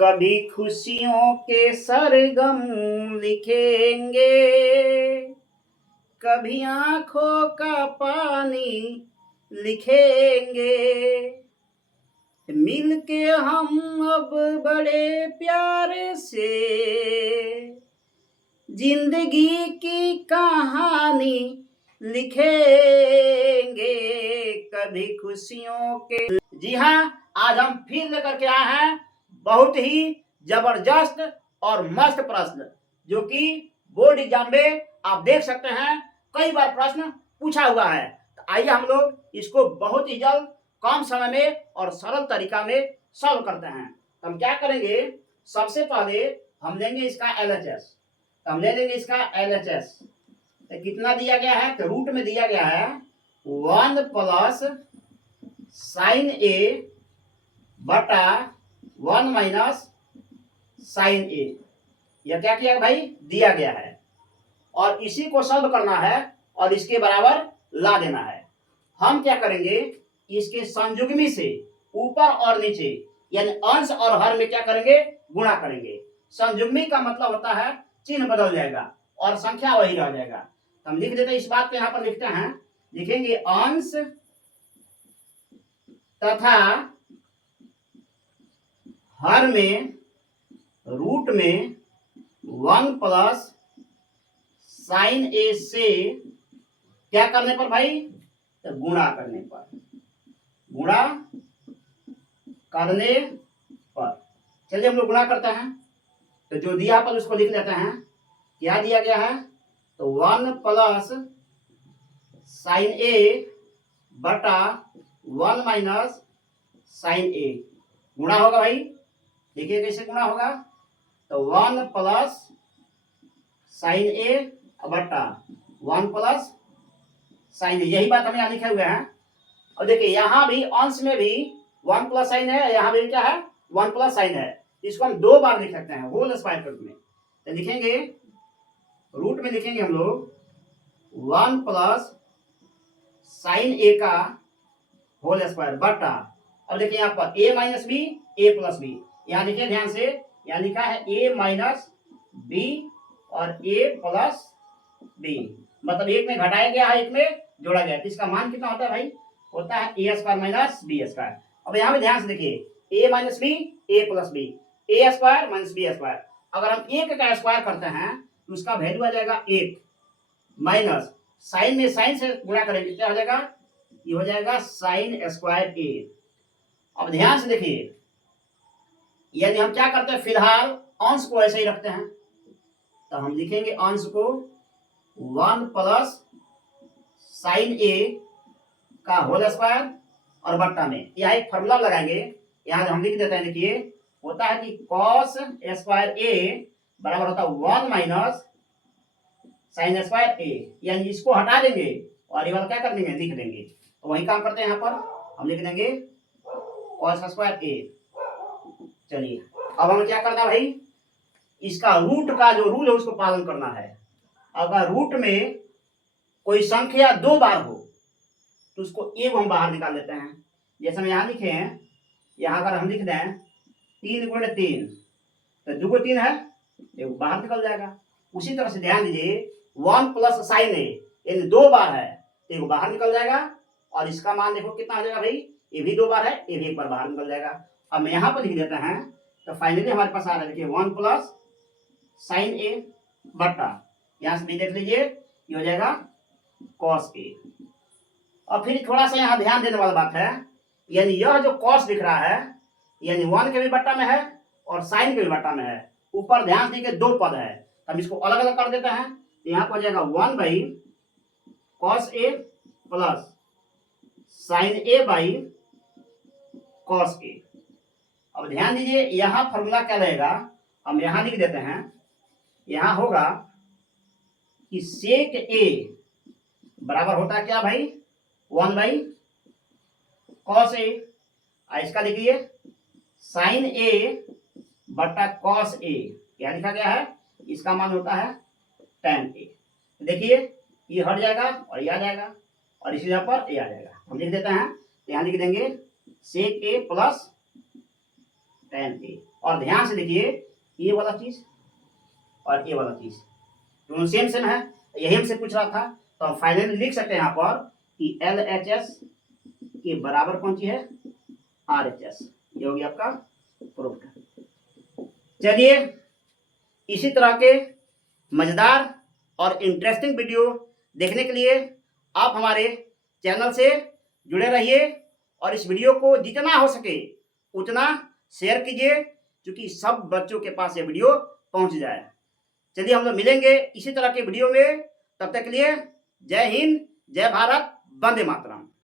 कभी खुशियों के सरगम लिखेंगे, कभी आंखों का पानी लिखेंगे। मिलके हम अब बड़े प्यार से जिंदगी की कहानी लिखेंगे, कभी खुशियों के। जी हाँ, आज हम फिर लेकर के आए हैं बहुत ही जबरदस्त और मस्त प्रश्न, जो कि बोर्ड एग्जाम में आप देख सकते हैं कई बार प्रश्न पूछा हुआ है। तो आइए हम लोग इसको बहुत ही जल्द, कम समय में और सरल तरीका में सॉल्व करते हैं। हम क्या करेंगे, सबसे पहले हम लेंगे इसका एलएचएस। हम ले लेंगे इसका एलएचएस। तो कितना दिया गया है, तो रूट में दिया गया है 1 प्लस साइन ए बटा 1 माइनस साइन ए। यह क्या किया भाई, दिया गया है, और इसी को सॉल्व करना है और इसके बराबर ला देना है। हम क्या करेंगे, इसके संयुग्मी से ऊपर और नीचे यानी अंश और हर में क्या करेंगे, गुणा करेंगे। संयुग्मी का मतलब होता है चिन्ह बदल जाएगा और संख्या वही रह जाएगा। हम लिख देते हैं, इस बात को यहां पर लिखते हैं, लिखेंगे अंश तथा हर में रूट में 1 प्लस साइन ए से क्या करने पर भाई, तो गुणा करने पर, गुणा करने पर। चलिए हम लोग गुणा करते हैं, तो जो दिया पर उसको लिख लेते हैं। क्या दिया गया है, तो 1 प्लस साइन ए बटा 1 माइनस साइन ए। गुणा होगा भाई, देखिए कैसे गुणा होगा, तो 1 प्लस साइन ए बटा 1 प्लस साइन ए, यही बात हमें यहाँ लिखे हुए हैं। और देखिए यहाँ भी अंश में भी 1 प्लस साइन है, यहाँ भी क्या है 1 प्लस साइन है। इसको हम 2 बार लिख सकते हैं होल स्क्वायर के रूप में। तो लिखेंगे, रूट में लिखेंगे हम लोग 1 प्लस साइन ए का होल स्क्वायर बटा, अब देखिए यहाँ पर a minus B A plus B, यहाँ देखिए ध्यान से, यहाँ लिखा है a माइनस बी और a प्लस बी, मतलब एक में घटाया गया है, एक में जोड़ा गया है। तो इसका मान कितना होता है भाई, होता है A square minus B square. अब यहाँ में ध्यान से देखिए, a minus B A plus B, A square minus B square. अगर हम एक का स्क्वायर करते हैं तो उसका वैल्यू आ जाएगा 1, माइनस साइन में साइन से गुणा करेंगे, क्या हो जाएगा, ये हो जाएगा साइन स्क्वायर ए। अब ध्यान से देखिए, यानी हम क्या करते हैं, फिलहाल अंश को ऐसे ही रखते हैं। तो हम लिखेंगे अंश को 1 प्लस साइन ए का होल स्क्वायर और बट्टा में, यहाँ एक फॉर्मूला लगाएंगे, यहाँ हम लिख देते हैं। देखिए होता है कि कॉस स्क्वायर ए बराबर होता है 1 माइनस साइन स्क्वायर ए, यानी इसको हटा देंगे और ये वाला क्या कर देंगे, लिख देंगे। तो वही काम करते हैं, यहाँ पर हम लिख देंगे कॉस स्क्वायर ए। चलिए अब हमें क्या करना है भाई, इसका रूट का जो रूल है उसको पालन करना है। अगर रूट में कोई संख्या 2 बार हो तो उसको एक हम बाहर निकाल लेते हैं। जैसे हम यहाँ लिखे हैं, यहाँ अगर हम लिख दें 3 गुणे 3, तो 2 को 3 है, एक बाहर निकल जाएगा। उसी तरह से ध्यान दीजिए, 1 प्लस साइन ए यानी 2 बार है, एक बाहर निकल जाएगा, और इसका मान देखो कितना आ जाएगा भाई, ये भी 2 बार है, ये भी एक बार बाहर निकल जाएगा। अब मैं यहाँ पर लिख देते हैं, तो फाइनली हमारे पास आ रहा है, देखिए 1 प्लस साइन ए बटा, यहाँ से भी देख लीजिए, ये हो जाएगा कॉस ए। और फिर थोड़ा सा यहाँ ध्यान देने वाला बात है, यानी यह जो कॉस दिख रहा है, यानी 1 के भी बट्टा में है और साइन के भी बट्टा में है। ऊपर ध्यान दीजिए 2 पद है, हम इसको अलग अलग कर देते हैं। तो यहाँ पर हो जाएगा 1 by cos A plus sine A by cos A. अब ध्यान दीजिए, यहाँ फॉर्मूला क्या रहेगा, हम यहाँ लिख देते हैं, यहाँ होगा कि सेक ए बराबर होता है क्या भाई, 1 बाई कॉस ए। इसका लिखिए साइन ए बटा कॉस ए, क्या लिखा गया है, इसका मान होता है tan ए। देखिए ये हट जाएगा और ये आ जाएगा, और इसी जगह पर ये आ जाएगा। हम लिख देते हैं, यहाँ लिख देंगे सेक ए प्लस 10A। और ध्यान से देखिए ये वाला चीज और ये वाला चीज दोनों सेम सेम है, यही हमसे पूछ रहा था। तो हम फाइनली लिख सकते हैं यहाँ पर कि LHS के बराबर कौन सी है, RHS। ये हो गया आपका प्रूफ। चलिए इसी तरह के मजेदार और इंटरेस्टिंग वीडियो देखने के लिए आप हमारे चैनल से जुड़े रहिए और इस वीडियो को जितना हो सके उतना शेयर कीजिए, क्योंकि सब बच्चों के पास ये वीडियो पहुंच जाए। चलिए हम लोग मिलेंगे इसी तरह के वीडियो में, तब तक के लिए जय हिंद, जय भारत, वंदे मातरम।